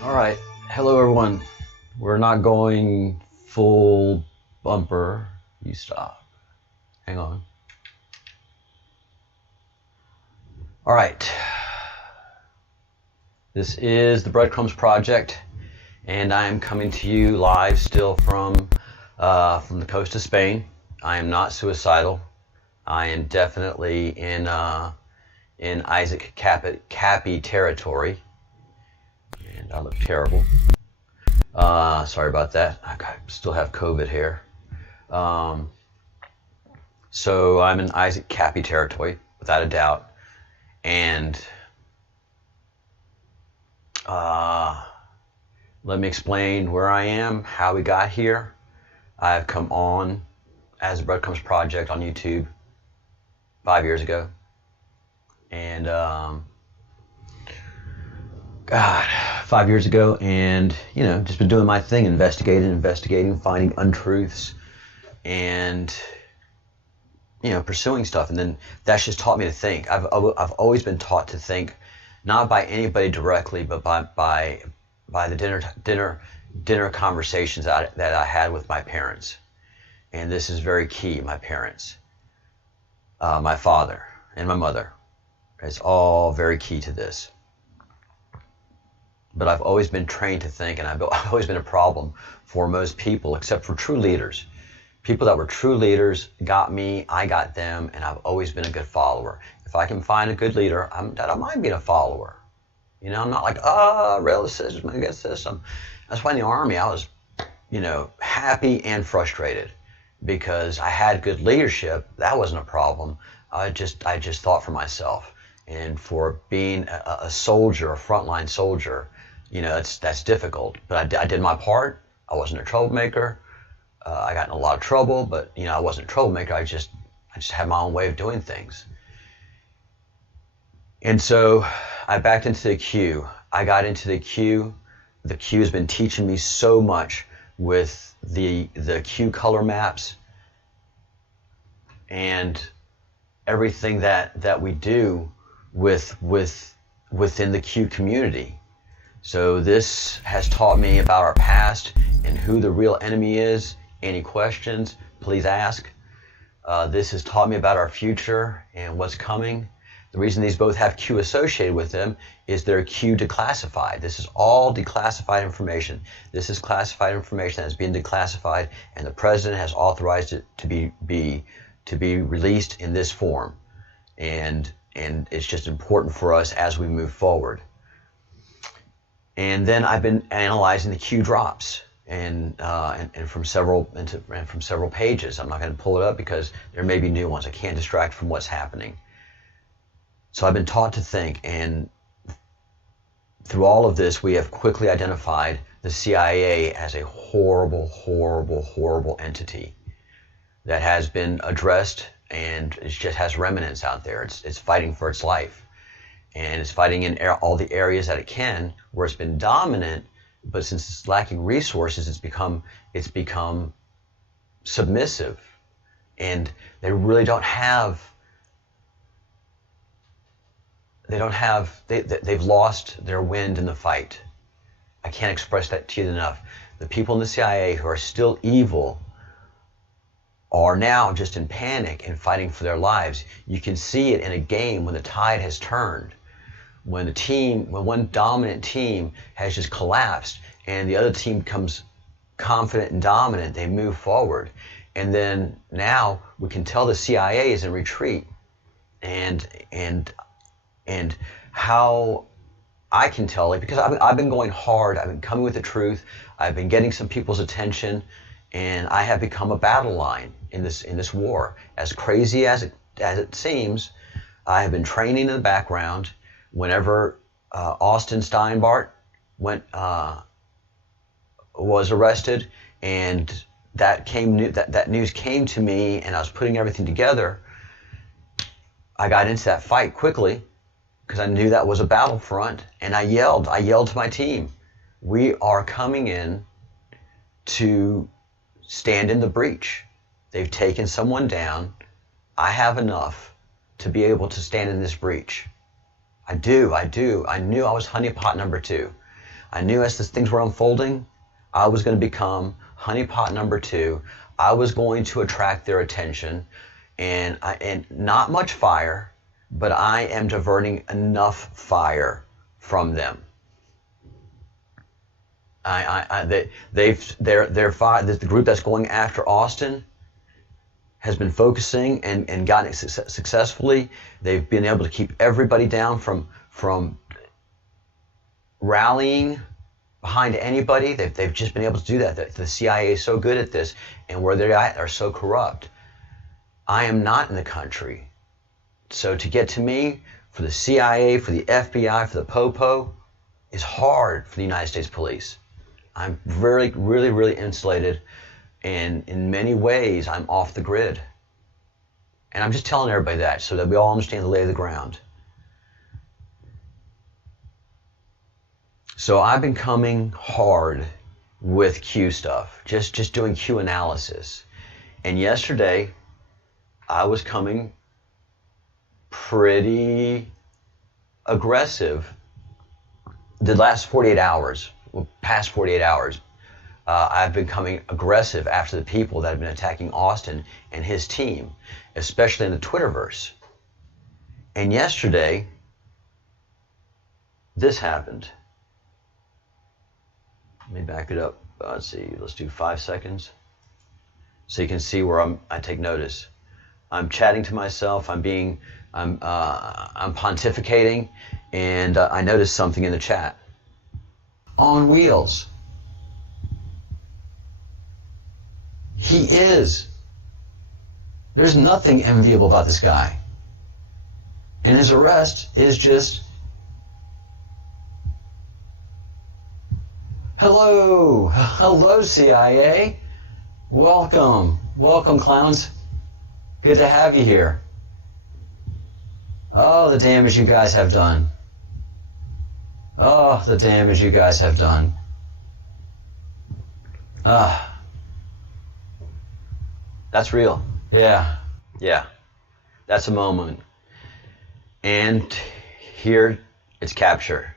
All right, hello everyone. We're not going full bumper. You stop. Hang on. All right. This is the Breadcrumbs Project, and I am coming to you live still from the coast of Spain. I am not suicidal. I am definitely in Isaac Cappy territory. And I look terrible. Sorry about that. I still have COVID here. So I'm in Isaac Cappy territory, without a doubt. And let me explain where I am, how we got here. I've come on as a Breadcrumbs Project on YouTube 5 years ago. And God, 5 years ago, and just been doing my thing, investigating, finding untruths, and pursuing stuff. And then that's just taught me to think. I've always been taught to think, not by anybody directly, but by the dinner conversations that I had with my parents. And this is very key. My parents, my father and my mother, it's all very key to this. But I've always been trained to think, and I've always been a problem for most people, except for true leaders. People that were true leaders got me, I got them, and I've always been a good follower. If I can find a good leader, I don't mind being a follower. I'm not like, rail the system against the system. That's why in the Army I was, happy and frustrated, because I had good leadership. That wasn't a problem. I just thought for myself. And for being a soldier, a frontline soldier, that's difficult. But I did my part. I wasn't a troublemaker. I got in a lot of trouble, but I wasn't a troublemaker. I just had my own way of doing things. And so I backed into the Q. I got into the Q. The Q has been teaching me so much with the Q color maps and everything that we do within the Q community. So this has taught me about our past and who the real enemy is. Any questions, please ask. This has taught me about our future and what's coming. The reason these both have Q associated with them is they're Q declassified. This is all declassified information. This is classified information that is being declassified, and the president has authorized it to be released in this form. And it's just important for us as we move forward. And then I've been analyzing the Q drops and from several pages. I'm not going to pull it up because there may be new ones. I can't distract from what's happening. So I've been taught to think, and through all of this, we have quickly identified the CIA as a horrible, horrible, horrible entity that has been addressed, and it just has remnants out there. It's fighting for its life, and it's fighting in all the areas that it can, where it's been dominant. But since it's lacking resources, it's become submissive, and they really don't have. They've lost their wind in the fight. I can't express that to you enough. The people in the CIA who are still evil are now just in panic and fighting for their lives. You can see it in a game when the tide has turned, when one dominant team has just collapsed, and the other team becomes confident and dominant. They move forward. And then now we can tell the CIA is in retreat. And how I can tell, like, because I've been going hard, I've been coming with the truth, I've been getting some people's attention, and I have become a battle line in this war. As crazy as it seems, I have been training in the background. Whenever Austin Steinbart was arrested, and that news came to me, and I was putting everything together, I got into that fight quickly because I knew that was a battlefront, and I yelled to my team, we are coming in to stand in the breach. They've taken someone down. I have enough to be able to stand in this breach. I do. I knew I was honeypot number 2. I knew as things were unfolding, I was going to become honeypot number 2. I was going to attract their attention, and not much fire, but I am diverting enough fire from them. The group that's going after Austin has been focusing and gotten it successfully. They've been able to keep everybody down from rallying behind anybody. They've just been able to do that. The CIA is so good at this, and where they're at are so corrupt. I am not in the country. So to get to me, for the CIA, for the FBI, for the POPO, is hard for the United States Police. I'm really insulated, and in many ways, I'm off the grid. And I'm just telling everybody that so that we all understand the lay of the ground. So I've been coming hard with Q stuff, just doing Q analysis. And yesterday, I was coming pretty aggressive. The last 48 hours, past 48 hours, I've been coming aggressive after the people that have been attacking Austin and his team, especially in the Twitterverse. And yesterday, this happened. Let me back it up. Let's see. Let's do 5 seconds, so you can see where I take notice. I'm chatting to myself. I'm pontificating, and I noticed something in the chat. On wheels. He is. There's nothing enviable about this guy. And his arrest is just... Hello, CIA. Welcome, clowns. Good to have you here. Oh, the damage you guys have done. Oh, the damage you guys have done. That's real. Yeah. That's a moment. And here it's capture.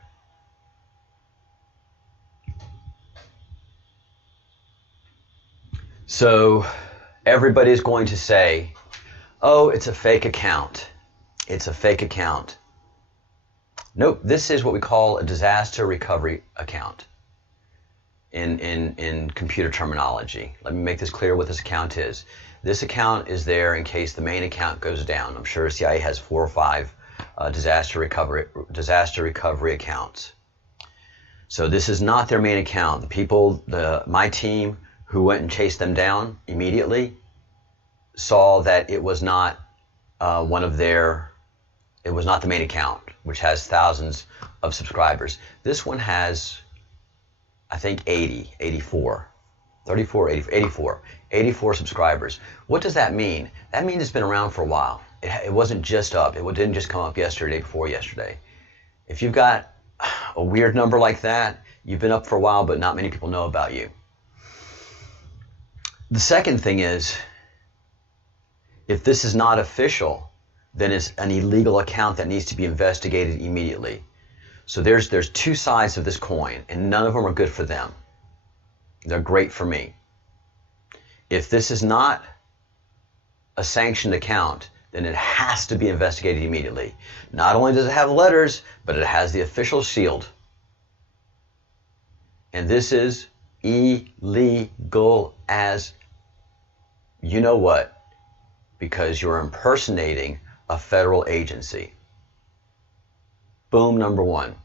So everybody's going to say, oh, it's a fake account. It's a fake account. Nope, this is what we call a disaster recovery account in computer terminology. Let me make this clear what this account is. This account is there in case the main account goes down. I'm sure CIA has 4 or 5 disaster recovery accounts. So this is not their main account. The people, my team who went and chased them down immediately saw that it was not it was not the main account, which has thousands of subscribers. This one has, I think, 84 subscribers. What does that mean? That means it's been around for a while. It wasn't just up. It didn't just come up yesterday, before yesterday. If you've got a weird number like that, you've been up for a while, but not many people know about you. The second thing is, if this is not official, then it's an illegal account that needs to be investigated immediately. So there's 2 sides of this coin, and none of them are good for them. They're great for me. If this is not a sanctioned account, then it has to be investigated immediately. Not only does it have letters, but it has the official shield. And this is illegal as you know what, because you're impersonating a federal agency. Boom, number one.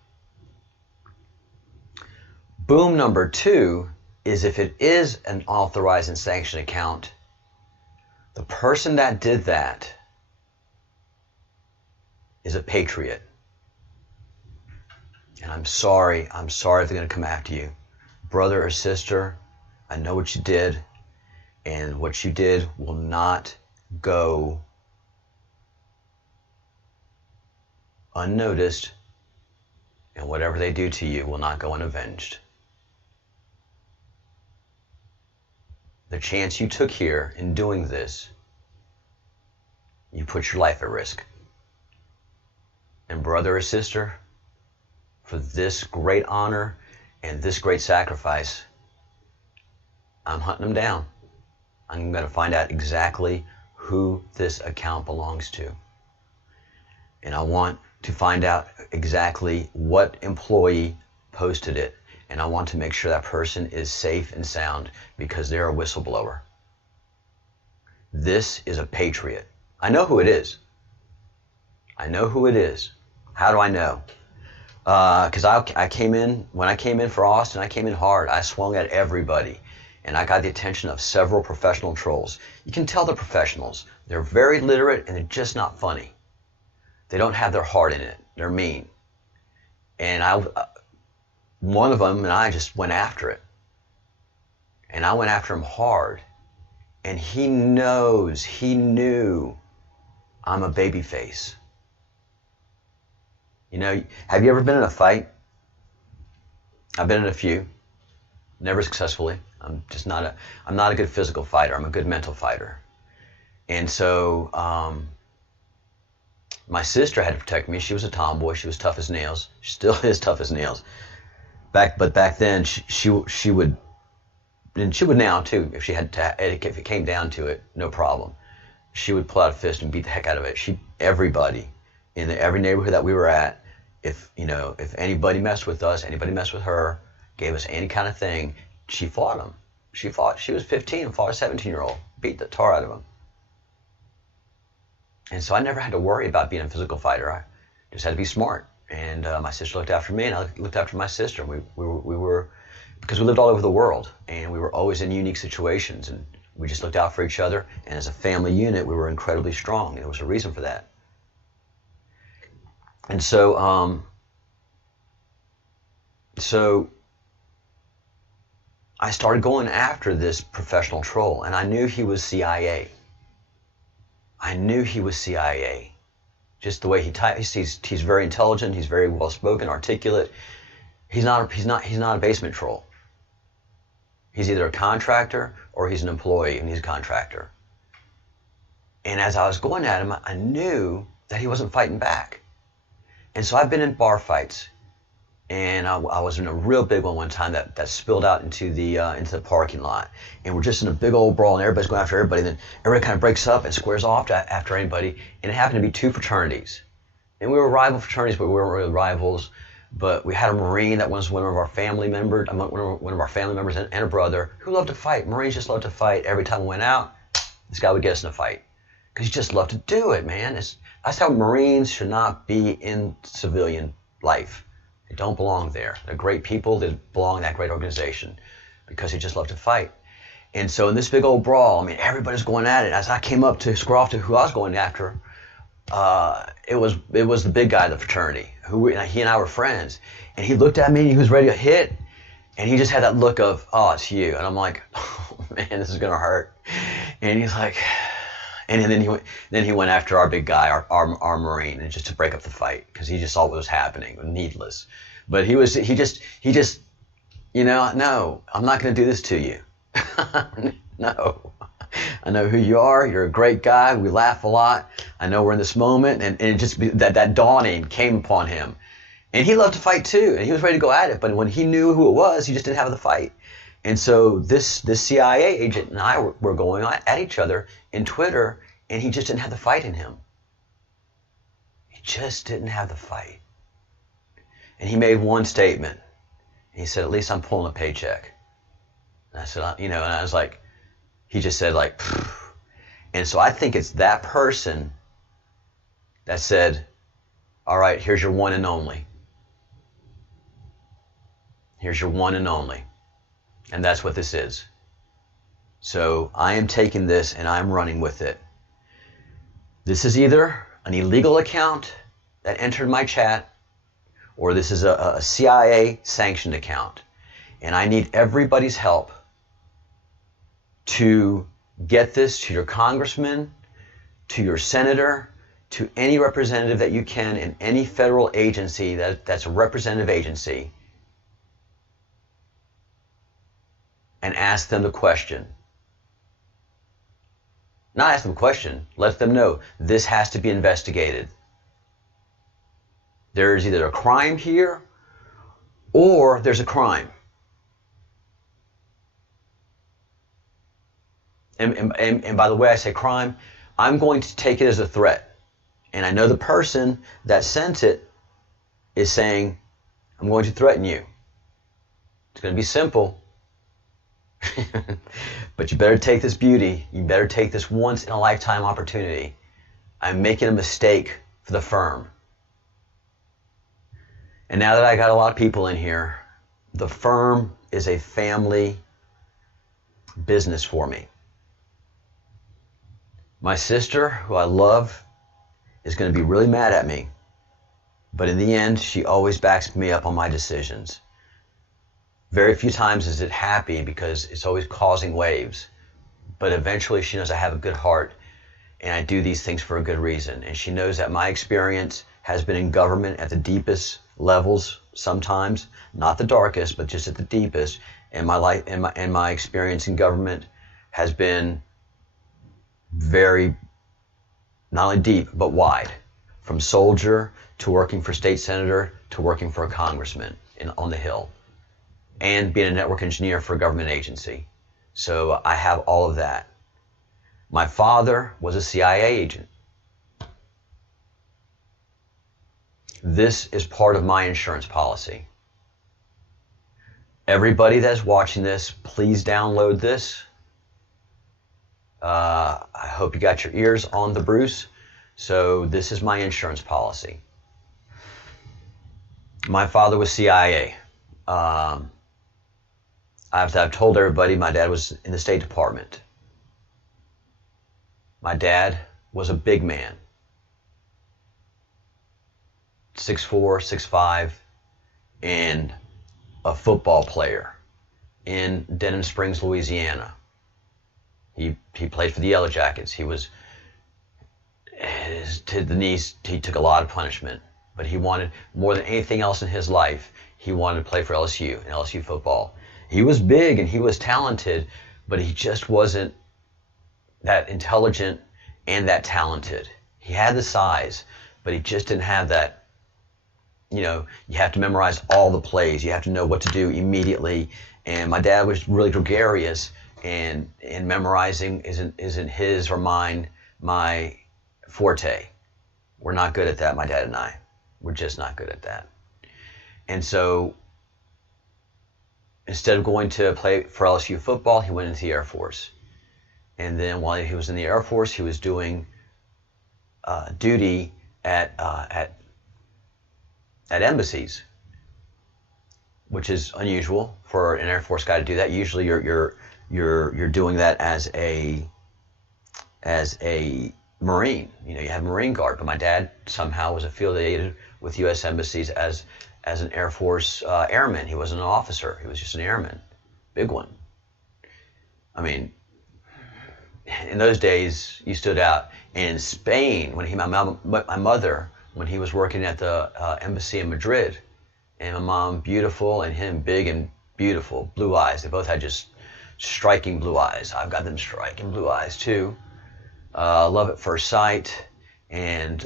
Boom, number two is if it is an authorized and sanctioned account, the person that did that is a patriot. And I'm sorry if they're going to come after you. Brother or sister, I know what you did, and what you did will not go unnoticed, and whatever they do to you will not go unavenged. The chance you took here in doing this, you put your life at risk. And brother or sister, for this great honor and this great sacrifice, I'm hunting them down. I'm going to find out exactly who this account belongs to. And I want to find out exactly what employee posted it. And I want to make sure that person is safe and sound because they're a whistleblower. This is a patriot. I know who it is. I know who it is. How do I know? Because I came in, when I came in for Austin, I came in hard. I swung at everybody. And I got the attention of several professional trolls. You can tell they're professionals. They're very literate and they're just not funny. They don't have their heart in it. They're mean. And one of them and I just went after it. And I went after him hard. And he knew I'm a baby face. You know, have you ever been in a fight? I've been in a few. Never successfully. I'm not a good physical fighter. I'm a good mental fighter. And so my sister had to protect me. She was a tomboy. She was tough as nails. She still is tough as nails. But back then she would, and she would now too, if it came down to it, no problem. She would pull out a fist and beat the heck out of it. Everybody in every neighborhood that we were at, if anybody messed with us, anybody messed with her, gave us any kind of thing, she fought them. She was 15 and fought a 17-year-old, beat the tar out of him. And so I never had to worry about being a physical fighter. I just had to be smart. And my sister looked after me, and I looked after my sister. We were, because we lived all over the world, and we were always in unique situations, and we just looked out for each other. And as a family unit, we were incredibly strong, and there was a reason for that. And so I started going after this professional troll, and I knew he was CIA. Just the way he types, he's very intelligent, he's very well spoken, articulate. He's not a basement troll. He's either a contractor or he's an employee, and he's a contractor. And as I was going at him, I knew that he wasn't fighting back. And so I've been in bar fights. And I was in a real big one time that spilled out into the parking lot. And we're just in a big old brawl, and everybody's going after everybody. And then everybody kind of breaks up and squares off after anybody. And it happened to be two fraternities. And we were rival fraternities, but we weren't really rivals. But we had a Marine that was one of our family members, and a brother who loved to fight. Marines just loved to fight. Every time we went out, this guy would get us in a fight. Because he just loved to do it, man. That's how Marines should not be in civilian life. They don't belong there. They're great people. They belong in that great organization because they just love to fight. And so in this big old brawl, I mean, everybody's going at it. As I came up to square off to who I was going after, it was the big guy of the fraternity. He and I were friends. And he looked at me and he was ready to hit. And he just had that look of, oh, it's you. And I'm like, oh, man, this is going to hurt. And he's like... And then he went after our big guy, our Marine, and just to break up the fight because he just saw what was happening, needless. But he just, no, I'm not going to do this to you. No, I know who you are. You're a great guy. We laugh a lot. I know we're in this moment, and it just that dawning came upon him, and he loved to fight too, and he was ready to go at it. But when he knew who it was, he just didn't have the fight. And so this CIA agent and I were going at each other in Twitter, and he just didn't have the fight in him. He just didn't have the fight. And he made one statement, He said, at least I'm pulling a paycheck. And I said, you know, and I was like, he just said like, phew. And so I think it's that person that said, all right, here's your one and only. Here's your one and only. And that's what this is. So I am taking this and I'm running with it. This is either an illegal account that entered my chat, or this is a CIA sanctioned account. And I need everybody's help to get this to your congressman, to your senator, to any representative that you can in any federal agency that's a representative agency, and ask them the question. Not ask them a question, let them know this has to be investigated. There's either a crime here or there's a crime. And by the way I say crime, I'm going to take it as a threat. And I know the person that sent it is saying, I'm going to threaten you. It's going to be simple. But you better take this beauty. You better take this once in a lifetime opportunity. I'm making a mistake for the firm. And now that I got a lot of people in here, the firm is a family business for me. My sister, who I love, is going to be really mad at me. But in the end, she always backs me up on my decisions. Very few times is it happy because it's always causing waves. But eventually she knows I have a good heart and I do these things for a good reason. And she knows that my experience has been in government at the deepest levels sometimes, not the darkest, but just at the deepest. And my life and my experience in government has been very, not only deep, but wide. From soldier to working for state senator to working for a congressman on the Hill. And being a network engineer for a government agency. So I have all of that. My father was a CIA agent. This is part of my insurance policy. Everybody that's watching this, please download this. I hope you got your ears on the Bruce. So this is my insurance policy. My father was CIA. I've told everybody my dad was in the State Department. My dad was a big man. 6'4", 6'5", and a football player in Denham Springs, Louisiana. He played for the Yellow Jackets. He was to the knees. He took a lot of punishment, but he wanted more than anything else in his life. He wanted to play for LSU and LSU football. He was big and he was talented, but he just wasn't that intelligent and that talented. He had the size, but he just didn't have that. You know, you have to memorize all the plays. You have to know what to do immediately. And my dad was really gregarious, and memorizing isn't his or mine, my forte. We're not good at that, my dad and I. We're just not good at that. And so instead of going to play for LSU football, he went into the Air Force. And then while he was in the Air Force, he was doing duty at embassies, which is unusual for an Air Force guy to do that. Usually, you're doing that as a Marine. You know, you have Marine Guard. But my dad somehow was affiliated with U.S. embassies as an Air Force airman. He wasn't an officer. He was just an airman. Big one. I mean, in those days, you stood out. And in Spain, when my mother, when he was working at the embassy in Madrid, and my mom, beautiful, and him, big and beautiful, blue eyes. They both had just striking blue eyes. I've got them striking blue eyes too. Love at first sight. And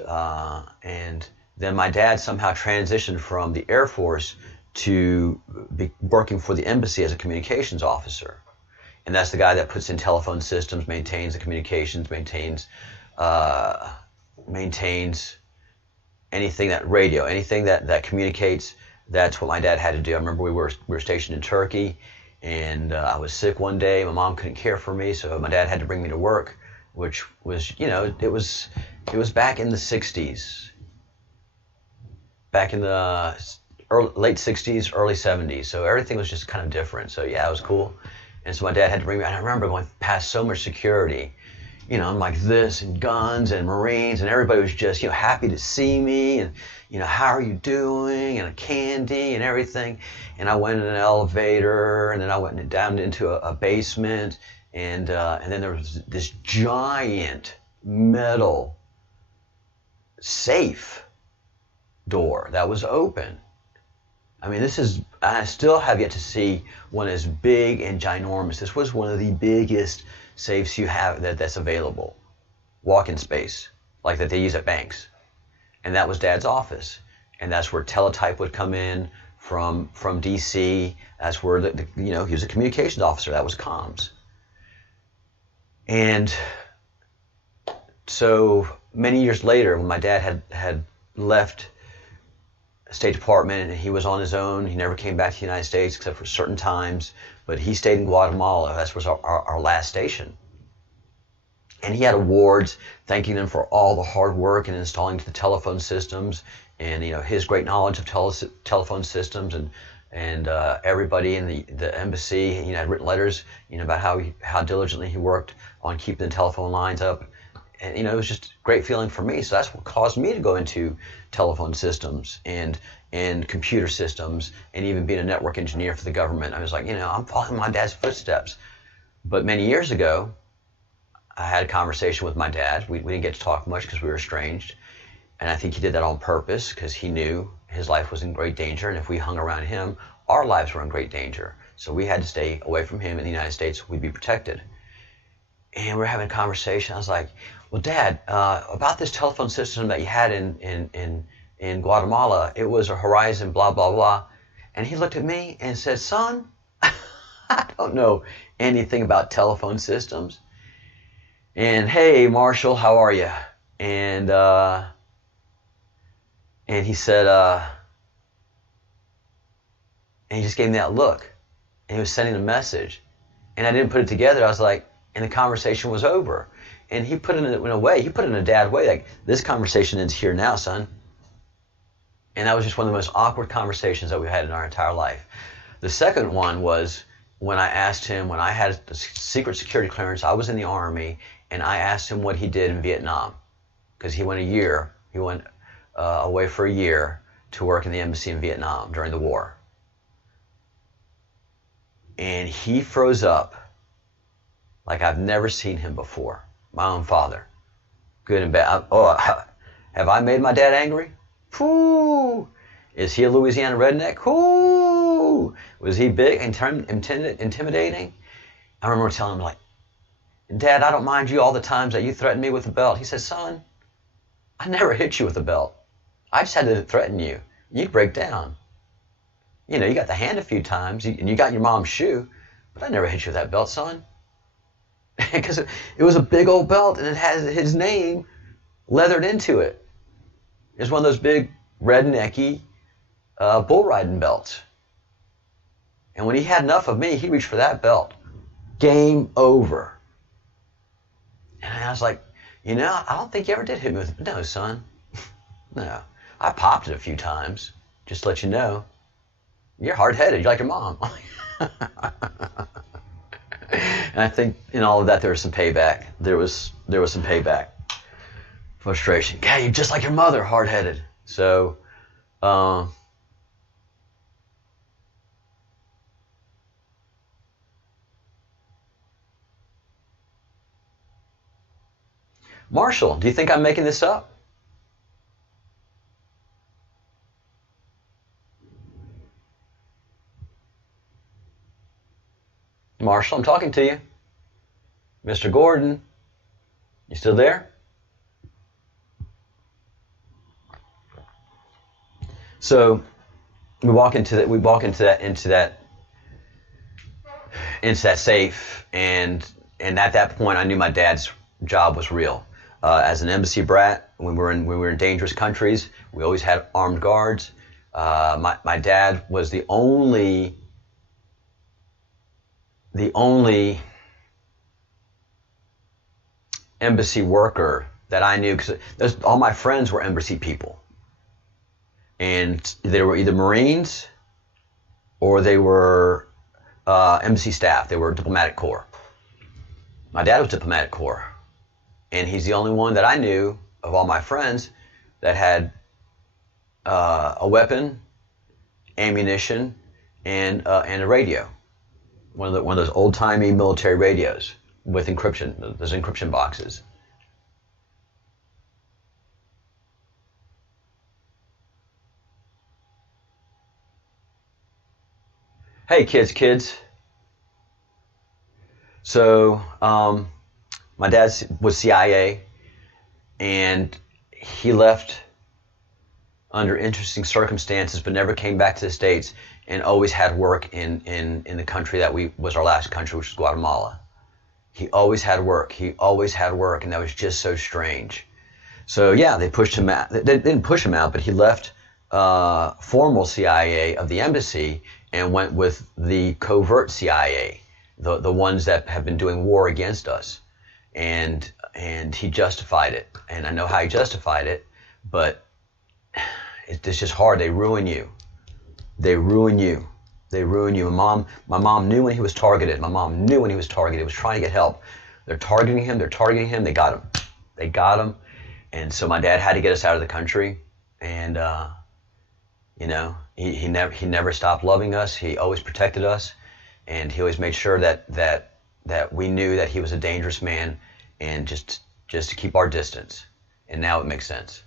then my dad somehow transitioned from the Air Force to be working for the embassy as a communications officer. And that's the guy that puts in telephone systems, maintains the communications, maintains anything that radio, anything that communicates that's what my dad had to do. I remember we were stationed in Turkey, and I was sick one day. My mom couldn't care for me, so my dad had to bring me to work, which was, it was back in the 60s, back in the late 60s, early 70s. So everything was just kind of different. So yeah, it was cool. And so my dad had to bring me. And I remember going past so much security. I'm like this, and guns and Marines, and everybody was just, happy to see me, and, how are you doing, and a candy and everything. And I went in an elevator, and then I went down into a basement, and then there was this giant metal safe door that was open. I mean, I still have yet to see one as big and ginormous. This was one of the biggest safes you have that's available. Walk-in space, like that they use at banks. And that was Dad's office. And that's where teletype would come in from DC. That's where, he was a communications officer. That was comms. And so many years later, when my dad had left State Department, and he was on his own. He never came back to the United States except for certain times, but he stayed in Guatemala. That was our last station. And he had awards thanking them for all the hard work in installing the telephone systems, and his great knowledge of telephone systems, and everybody in the embassy had written letters about how diligently he worked on keeping the telephone lines up. And it was just a great feeling for me. So that's what caused me to go into telephone systems and computer systems, and even being a network engineer for the government. I was like, I'm following my dad's footsteps. But many years ago, I had a conversation with my dad. We didn't get to talk much because we were estranged. And I think he did that on purpose because he knew his life was in great danger. And if we hung around him, our lives were in great danger. So we had to stay away from him in the United States. We'd be protected. And we're having a conversation. I was like, well, Dad, about this telephone system that you had in Guatemala, it was a Horizon, blah, blah, blah. And he looked at me and said, son, I don't know anything about telephone systems. And hey, Marshall, how are you? And he said, and he just gave me that look. And he was sending a message. And I didn't put it together. I was like, and the conversation was over. And he put it in a way, he put it in a dad way, like, this conversation ends here now, son. And that was just one of the most awkward conversations that we had in our entire life. The second one was when I asked him, when I had a secret security clearance, I was in the Army, and I asked him what he did in Vietnam. Because he went away for a year to work in the embassy in Vietnam during the war. And he froze up like I've never seen him before. My own father. Good and bad. Have I made my dad angry? Whoo! Is he a Louisiana redneck? Whoo! Was he big and intimidating? I remember telling him, like, Dad, I don't mind you all the times that you threatened me with a belt. He said, son, I never hit you with a belt. I just had to threaten you. You'd break down. You got the hand a few times, and you got your mom's shoe, but I never hit you with that belt, son. Because it was a big old belt, and it has his name leathered into it. It's one of those big rednecky bull riding belts. And when he had enough of me, he reached for that belt. Game over. And I was like, I don't think you ever did hit me with it. No, son. No. I popped it a few times. Just to let you know. You're hard-headed. You're like your mom. And I think in all of that, there was some payback. There was some payback. Frustration. God, you're just like your mother, hard-headed. So, Marshall, do you think I'm making this up? Marshall, I'm talking to you. Mr. Gordon, you still there? So we walk into that safe, and at that point I knew my dad's job was real. As an embassy brat, when we were in dangerous countries, we always had armed guards. My dad was the only embassy worker that I knew, because all my friends were embassy people, and they were either Marines or they were embassy staff. They were diplomatic corps. My dad was diplomatic corps, and he's the only one that I knew of all my friends that had a weapon, ammunition, and a radio. One of those old-timey military radios with encryption, those encryption boxes. Hey, kids. So, my dad was CIA, and he left under interesting circumstances, but never came back to the States, and always had work in the country that was our last country, which was Guatemala. He always had work, and that was just so strange. So yeah, they pushed him out. They didn't push him out, but he left formal CIA of the embassy and went with the covert CIA, the ones that have been doing war against us. And he justified it. And I know how he justified it, but it's just hard. They ruin you. They ruin you. My mom knew when he was targeted. Was trying to get help. They're targeting him. They got him. And so my dad had to get us out of the country. And, he never stopped loving us. He always protected us. And he always made sure that we knew that he was a dangerous man, and just to keep our distance. And now it makes sense.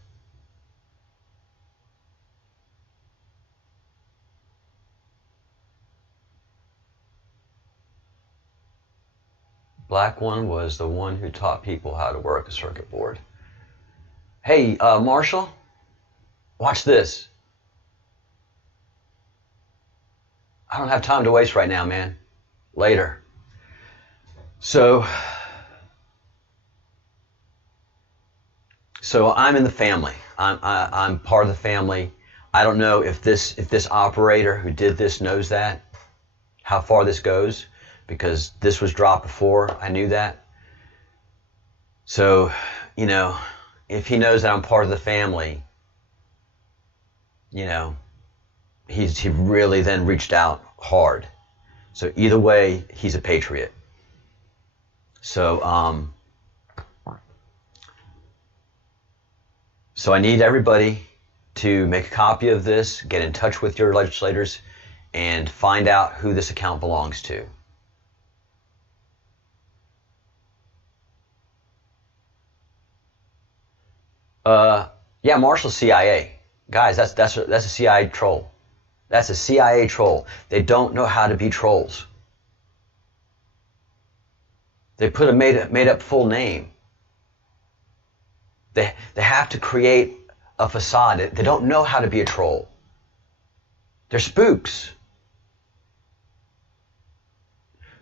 Black one was the one who taught people how to work a circuit board. Hey, Marshall, watch this. I don't have time to waste right now, man. Later. So I'm in the family. I'm part of the family. I don't know if this operator who did this knows that, how far this goes, because this was dropped before I knew that. So, if he knows that I'm part of the family, he really then reached out hard. So either way, he's a patriot. So I need everybody to make a copy of this, get in touch with your legislators, and find out who this account belongs to. Yeah, Marshall's CIA. Guys, that's a CIA troll. That's a CIA troll. They don't know how to be trolls. They put a made up full name. They have to create a facade. They don't know how to be a troll. They're spooks.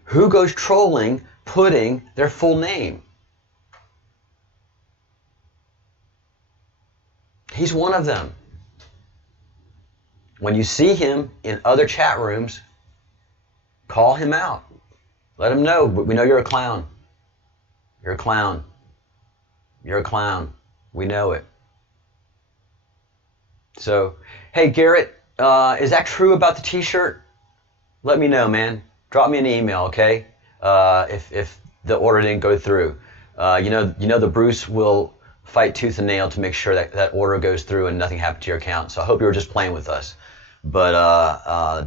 Who goes trolling putting their full name? He's one of them. When you see him in other chat rooms, call him out. Let him know. We know you're a clown. You're a clown. You're a clown. We know it. So, hey, Garrett, is that true about the t-shirt? Let me know, man. Drop me an email, okay? If the order didn't go through. You know the Bruce will fight tooth and nail to make sure that order goes through and nothing happened to your account. So I hope you were just playing with us. But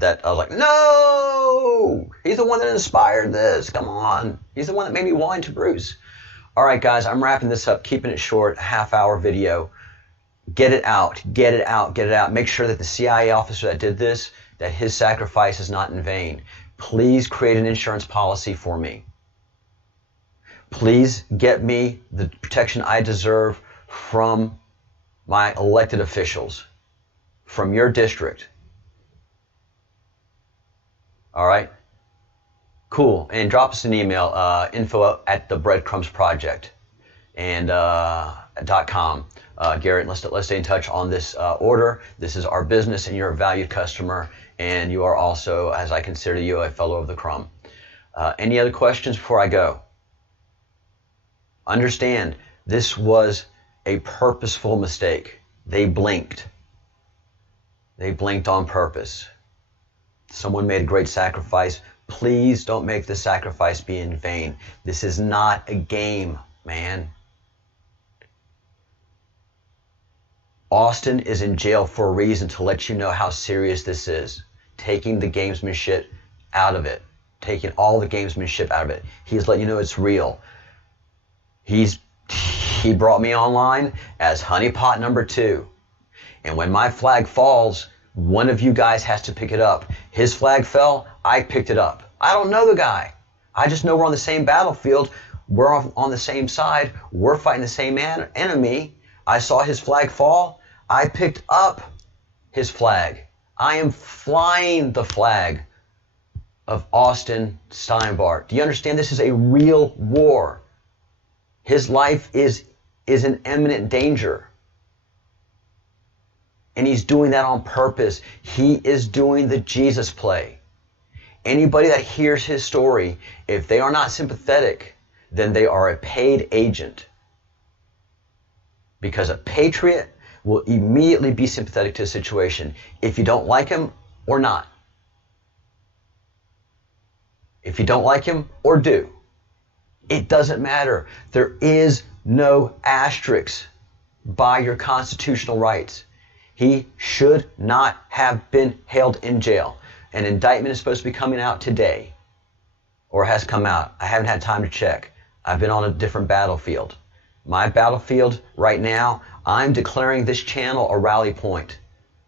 that I was like, no! He's the one that inspired this. Come on. He's the one that made me whine to Bruce. All right, guys, I'm wrapping this up, keeping it short, a half-hour video. Get it out. Get it out. Get it out. Make sure that the CIA officer that did this, that his sacrifice is not in vain. Please create an insurance policy for me. Please get me the protection I deserve from my elected officials, from your district. All right? Cool. And drop us an email, info at the Breadcrumbs Project. And Garrett.com. Garrett, let's stay in touch on this order. This is our business, and you're a valued customer, and you are also, as I consider you, a fellow of the crumb. Any other questions before I go? Understand, this was a purposeful mistake. They blinked. They blinked on purpose. Someone made a great sacrifice. Please don't make the sacrifice be in vain. This is not a game, man. Austin is in jail for a reason, to let you know how serious this is. Taking the gamesmanship out of it. Taking all the gamesmanship out of it. He's letting you know it's real. He brought me online as honeypot number 2. And when my flag falls, one of you guys has to pick it up. His flag fell, I picked it up. I don't know the guy. I just know we're on the same battlefield. We're on the same side. We're fighting the same enemy. I saw his flag fall. I picked up his flag. I am flying the flag of Austin Steinbart. Do you understand? This is a real war. His life is in imminent danger. And he's doing that on purpose. He is doing the Jesus play. Anybody that hears his story, if they are not sympathetic, then they are a paid agent. Because a patriot will immediately be sympathetic to a situation if you don't like him or not. If you don't like him or do. It doesn't matter. There is no asterisk by your constitutional rights. He should not have been held in jail. An indictment is supposed to be coming out today, or has come out. I haven't had time to check. I've been on a different battlefield. My battlefield right now, I'm declaring this channel a rally point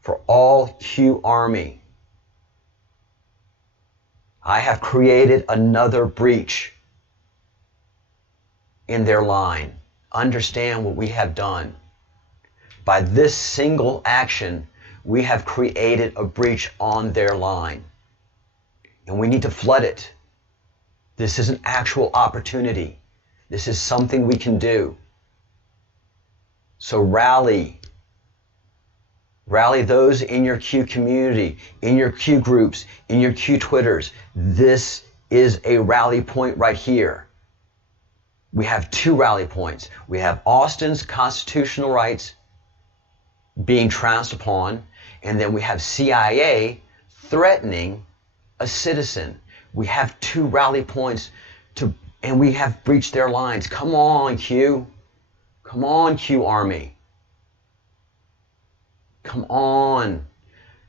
for all Q Army. I have created another breach in their line. Understand what we have done. By this single action, we have created a breach on their line. And we need to flood it. This is an actual opportunity. This is something we can do. So rally. Rally those in your Q community, in your Q groups, in your Q Twitters. This is a rally point right here. We have 2 rally points. We have Austin's constitutional rights being trounced upon, and then we have CIA threatening a citizen. We have 2 rally points and we have breached their lines. Come on, Q. Come on, Q Army. Come on.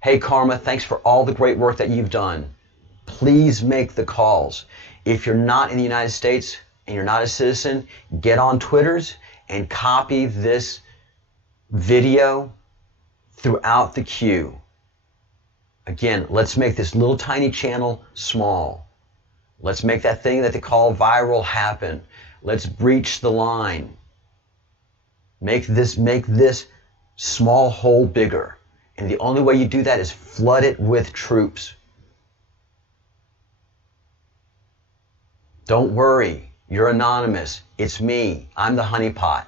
Hey, Karma, thanks for all the great work that you've done. Please make the calls. If you're not in the United States and you're not a citizen, get on Twitters and copy this video throughout the queue. Again, let's make this little tiny channel small. Let's make that thing that they call viral happen. Let's breach the line. Make this small hole bigger. And the only way you do that is flood it with troops. Don't worry. You're anonymous. It's me. I'm the honeypot.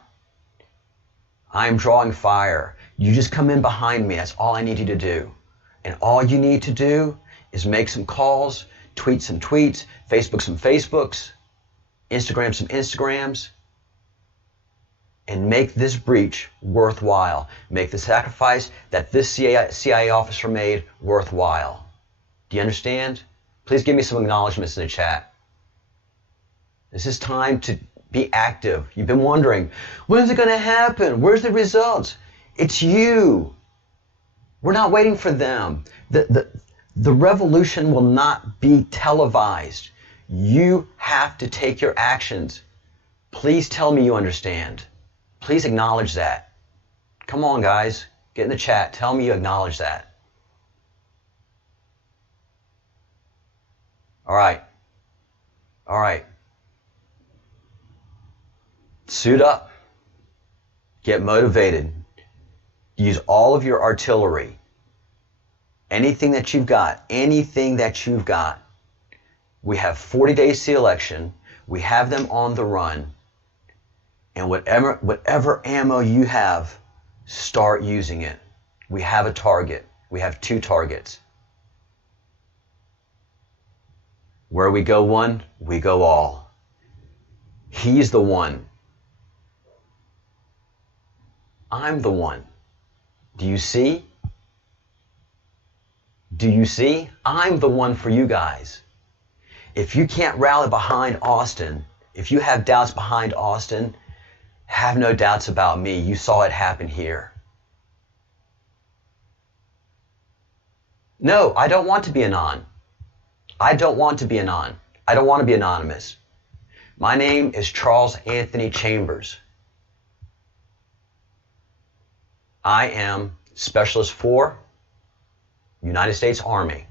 I'm drawing fire. You just come in behind me. That's all I need you to do. And all you need to do is make some calls, tweet some tweets, Facebook some Facebooks, Instagram some Instagrams, and make this breach worthwhile. Make the sacrifice that this CIA officer made worthwhile. Do you understand? Please give me some acknowledgments in the chat. This is time to be active. You've been wondering, when's it going to happen? Where's the results? It's you. We're not waiting for them. The revolution will not be televised. You have to take your actions. Please tell me you understand. Please acknowledge that. Come on, guys. Get in the chat. Tell me you acknowledge that. All right. All right. Suit up. Get motivated. Use all of your artillery. Anything that you've got. Anything that you've got. We have 40 days to the election. We have them on the run. And whatever ammo you have, start using it. We have a target. We have 2 targets. Where we go one, we go all. He's the one. I'm the one. Do you see? Do you see? I'm the one for you guys. If you can't rally behind Austin, if you have doubts behind Austin, have no doubts about me. You saw it happen here. No, I don't want to be anon. I don't want to be anon. I don't want to be anonymous. My name is Charles Anthony Chambers. I am Specialist 4, United States Army.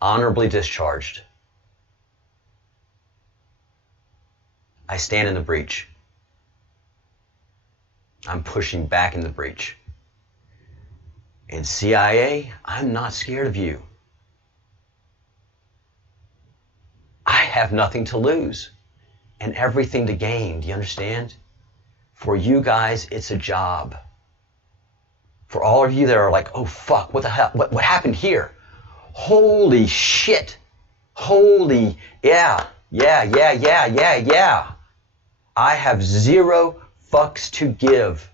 Honorably discharged. I stand in the breach. I'm pushing back in the breach. And CIA, I'm not scared of you. I have nothing to lose and everything to gain. Do you understand? For you guys, it's a job. For all of you that are like, oh fuck, what the hell? What happened here? Holy shit. Holy, yeah. I have 0 fucks to give.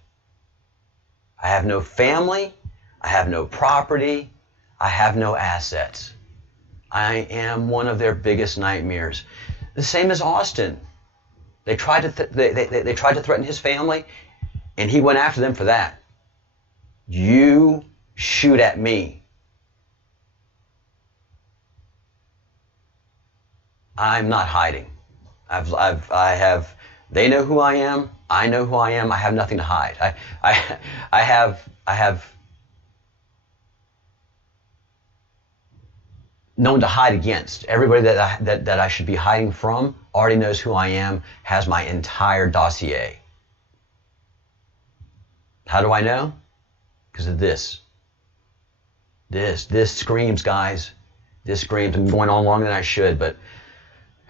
I have no family. I have no property. I have no assets. I am one of their biggest nightmares. The same as Austin. They tried to they tried to threaten his family, and he went after them for that. You shoot at me. I'm not hiding. I have. They know who I am. I know who I am. I have nothing to hide. I have no one to hide against. Everybody that I should be hiding from already knows who I am, has my entire dossier. How do I know? Because of this. This screams, guys. This screams. I'm going on longer than I should, but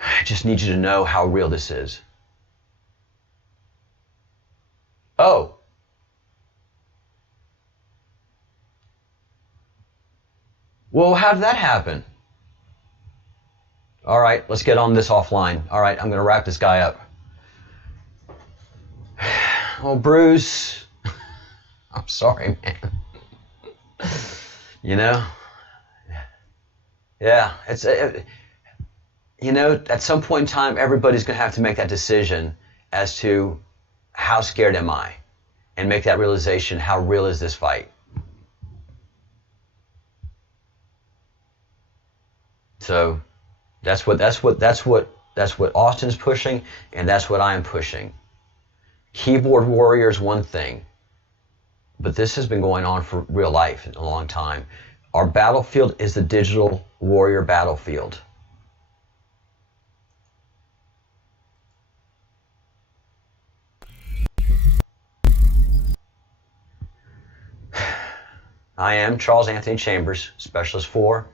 I just need you to know how real this is. Oh. Well, how did that happen? All right, let's get on this offline. All right, I'm going to wrap this guy up. Oh, Bruce. I'm sorry, man. You know? Yeah, it's... you know, at some point in time, everybody's going to have to make that decision as to how scared am I, and make that realization, how real is this fight? So that's what Austin's pushing, and that's what I'm pushing. Keyboard warrior is one thing, but this has been going on for real life in a long time. Our battlefield is the digital warrior battlefield. I am Charles Anthony Chambers, Specialist 4,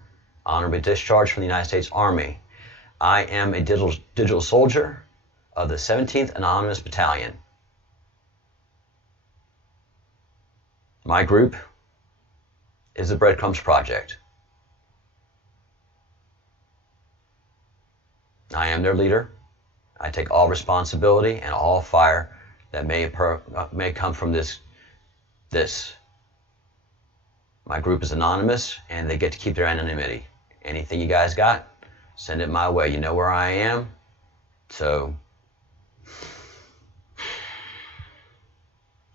honorably discharged from the United States Army. I am a digital soldier of the 17th Anonymous Battalion. My group is the Breadcrumbs Project. I am their leader. I take all responsibility and all fire that may come from this. My group is anonymous, and they get to keep their anonymity. Anything you guys got, send it my way. You know where I am. So,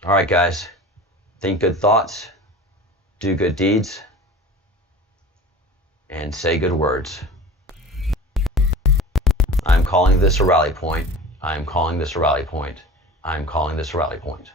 all right, guys. Think good thoughts, do good deeds, and say good words. I'm calling this a rally point. I'm calling this a rally point. I'm calling this a rally point.